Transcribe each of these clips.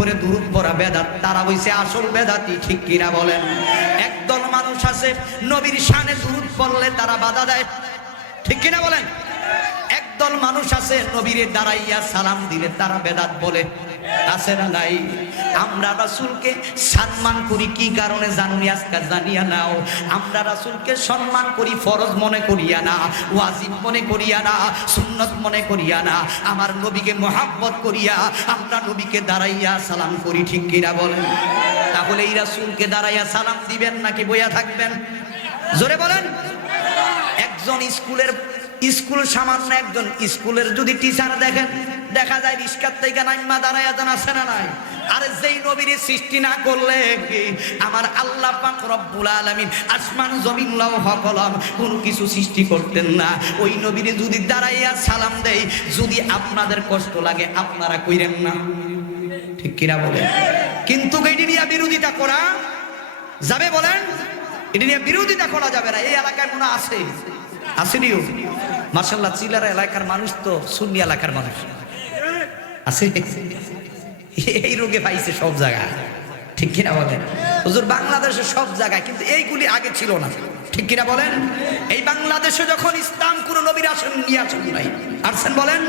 উপরে দুরূদ পড়া বেদাত, তারা হইছে আসল বেদাতি, ঠিক কিনা বলেন? একদল মানুষ আছে নবীর শানে দুরূদ পড়লে তারা বাধা দেয়, ঠিক কিনা বলেন? একদল মানুষ আছে নবীরে দাঁড়াইয়া সালাম দিলে তারা বেদাত বলে, আছে না নাই? আমরা রাসূলকে সম্মান করি কি কারণে জানুনি? আজকে জানিয়া নাও। আমরা রাসূলকে সম্মান করি ফরজ মনে করিয়া না, ওয়াজিব মনে করিয়া না, সুন্নত মনে করিয়া না, আমার নবীকে মহব্বত করিয়া আমরা নবীকে দাঁড়াইয়া সালাম করি, ঠিক কিনা বলেন? তাহলে এই রাসূলকে দাঁড়াইয়া সালাম দিবেন নাকি বইয়া থাকবেন? জোরে বলেন। একজন স্কুল সামান্য একজন স্কুলের যদি টিচার দেখেন, দেখা যায় রিস্কার থেকে নাইমা দাঁড়ায়া জানা আছে না নাই? আরে যেই নবীর সৃষ্টি না করলে আমার আল্লাহ পাক রব্বুল আলামিন আসমান জমিন লৌহ কলম কোনো কিছু সৃষ্টি করতেন না। ওই নবীর যদি দাঁড়াইয়া সালাম দেয়, যদি আপনাদের কষ্ট লাগে আপনারা কইরেন না, ঠিক কিনা বলেন? কিন্তু এটি নিয়ে বিরোধিতা করা যাবে? বলেন, এটি নিয়ে বিরোধিতা করা যাবে না। এই এলাকায় মনে আছে, আসেনিও মাশাআল্লাহ, চিলারা এলাকার মানুষ তো সুন্নি এলাকার মানুষ আছে, এই রোগে পাইছে সব জায়গায়, ঠিক কিনা বলেন? হুজুর বাংলাদেশের সব জায়গায়, কিন্তু এইগুলি আগে ছিল না, ঠিক কিনা বলেন? এই বাংলাদেশে যখন ইসলাম কোন নবীর আসেন নিয়ে আসেন নাই, আসছেন বলেন?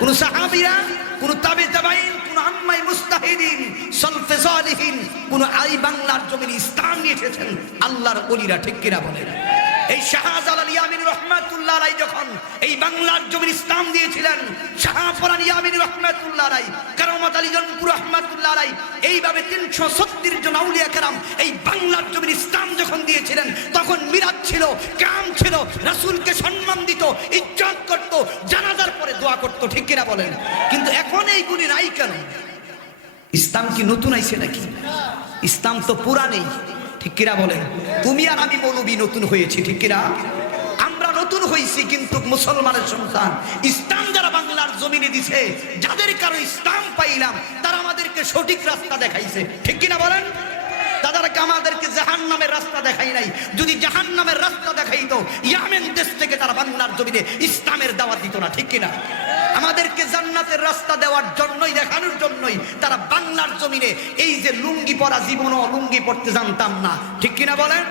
কোন সাহাবীরা, কোন তাবে তাবাইন, কোন আম্মাই মুস্তাহিদিন, সলফে সালিহিন, কোন এই বাংলার জমিনে ইসলাম নিয়ে এসেছেন আল্লাহর ওলিরা, ঠিক কিনা বলেন? এই শাহজালাল ইয়ামিনী রাহমাতুল্লাহ আলাইহি যখন এই বাংলার জমিন ইসলাম দিয়েছিলেন, শাহফরান ইয়ামিনী রাহমাতুল্লাহ আলাইহি, কারামাত আলী জনপুর রাহমাতুল্লাহ আলাইহি, এইভাবে 336 জন আউলিয়া কেরাম এই বাংলার জমিন ইসলাম যখন দিয়েছিলেন, তখন মিরাজ ছিল, কাম ছিল, রাসূলকে সম্মান দিত, ইজ্জত করত, জানাজার পরে দোয়া করত, ঠিক কিনা বলেন? কিন্তু এখন এইগুলি নাই কেন? ইসলাম কি নতুন আইছে নাকি? ইসলাম তো পুরানেই, ঠিক কিনা বলেন? তুমি আর আমি মৌলবী নতুন হয়েছি, ঠিক কিনা? আমরা নতুন হয়েছি, কিন্তু মুসলমানের সন্তান ইসলাম যারা বাংলার জমিনে দিছে, যাদের কারণে ইসলাম পাইলাম, তারা আমাদেরকে সঠিক রাস্তা দেখাইছে, ঠিক কিনা বলেন? তাদেরকে আমাদেরকে জাহান্নামের রাস্তা দেখাই নাই। যদি জাহান্নামের রাস্তা দেখাইতো, ইয়েমেন দেশ থেকে তারা বাংলার জমিনে ইসলামের দাওয়াত দিত না, ঠিক কিনা? আমাদেরকে জান্নাতের রাস্তা দেওয়ার জন্যই, দেখানোর জন্যই তারা বাংলার জমিনে এই যে লুঙ্গি পরা, জীবনও লুঙ্গি পরতে জানতাম না, ঠিক কিনা বলেন?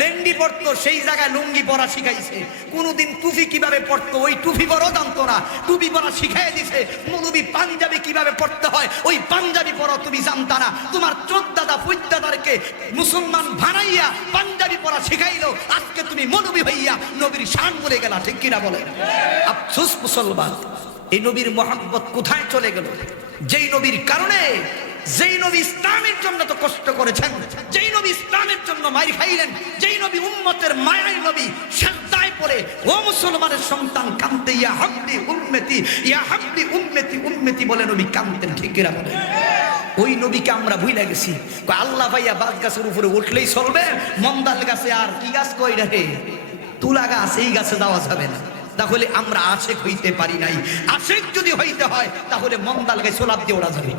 লেন্ডি পরতো, সেই জায়গায় লুঙ্গি পরা শিখাইছে। কোনদিন টুপি কিভাবে পরতো, ওই টুপি পরাও জানতো না, টুপি পরা শিখাই দিছে। মৌলবী পাঞ্জাবি কিভাবে পড়তে হয়, ওই পাঞ্জাবি পরা তুমি জানতা না। তোমার চোদ্দাদা ফুদ্দাদারকে মুসলমান বানাইয়া পাঞ্জাবি পরা শিখাইলো, আজকে তুমি মৌলবী হইয়া নবীর শান বলে গেলা, ঠিক কিনা বলে? আফসোস মুসলমান, এই নবীর মহব্বত কোথায় চলে গেল? যেই নবীর কারণে, যেই নবী ইসলামের জন্য তো কষ্ট করেছেন, যেই নবী ইসলামের জন্য মাইর খাইলেন, যেই নবী উম্মতের মায়ের নবী, সাজদায় পড়ে ও মুসলমানের সন্তান কাঁদতে, ইয়া হাবলি উম্মতি, ইয়া হাবলি উম্মতি, উম্মতি বলে নবী কাঁদতেন, ঠিক কিনা বলে? ওই নবীকে আমরা ভুলে গেছি। আল্লাহ ভাইয়া বাদ গাছের উপরে উঠলেই চলবে, মন্দাল গাছে আর কি গাছ কই রে, তুলা গাছ, এই গাছে দেওয়া যাবে না। তাহলে আমরা আশেক হইতে পারি নাই। আশেক যদি হইতে হয় তাহলে মন্দাল গাছে সোলাপ দিয়ে ওরা যাবে,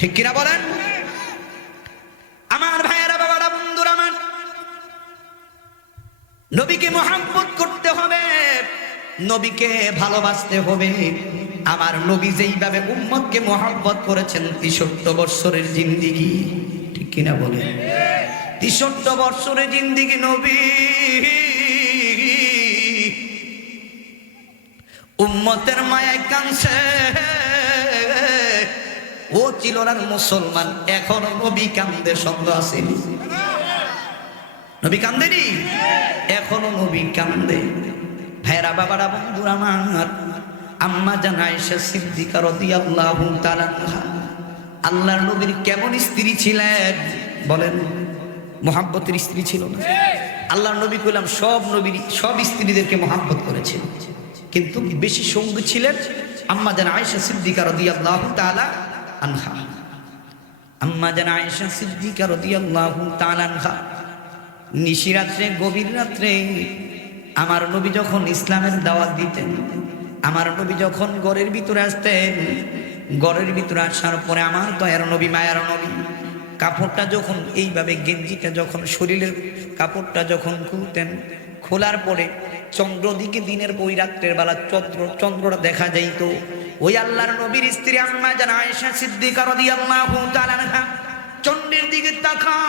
ঠিক কিনা বলেন? আমার ভাইয়েরা, বাবারা, বন্ধুরা আমার, নবীকে মহব্বত করতে হবে, নবীকে ভালোবাসতে হবে। আমার নবী যেইভাবে উম্মতকে মহব্বত করেছেন, 63 বছরের জিন্দিগি, ঠিক কিনা বলে? 63 বছরের জিন্দিগি নবী উম্মতের মায়ায় কাঁদছে। ও চিলরার মুসলমান, এখনো নবী কান্দে, শব্দ আছে? নবী কান্দেনি? এখনো নবী কান্দে। ভাইরা, বাবারা, বন্ধুরা আমার, আম্মা জান আয়েশা সিদ্দিকা রাদিয়াল্লাহু তাআলা আনহা আল্লাহর নবীর কেমন স্ত্রী ছিলেন বলেন? মহব্বতের স্ত্রী ছিল না? আল্লাহর নবী কইলাম সব নবীর সব স্ত্রীদেরকে মহব্বত করেছেন, কিন্তু বেশি সঙ্গী ছিলেন আম্মা জান আয়েশা সিদ্দিকা রাদিয়াল্লাহু তাআলা আনহা। আম্মা জান আয়েশা সিদ্দিকা রাদিয়াল্লাহু তাআলা আনহা নিশিরাত্রে, গভীর রাত্রে আমার নবী যখন ইসলামের দাওয়াত দিতেন, আমার নবী যখন ঘরের ভিতরে আসতেন, ঘরের ভিতরে আসার পরে আমার দয়ার নবী, মায়ার নবী কাপড়টা যখন এইভাবে, গেঞ্জিটা যখন, শরীরের কাপড়টা যখন খুলতেন, খোলার পরে চন্দ্র দিকে, দিনের বই রাত্রের বেলা চন্দ্রটা দেখা যাইত। ওই আল্লাহর নবীর স্ত্রী আম্মা জান আয়েশা সিদ্দিকা রাদিয়াল্লাহু তাআলা আনহা চন্ডীর দিকে তাকায়।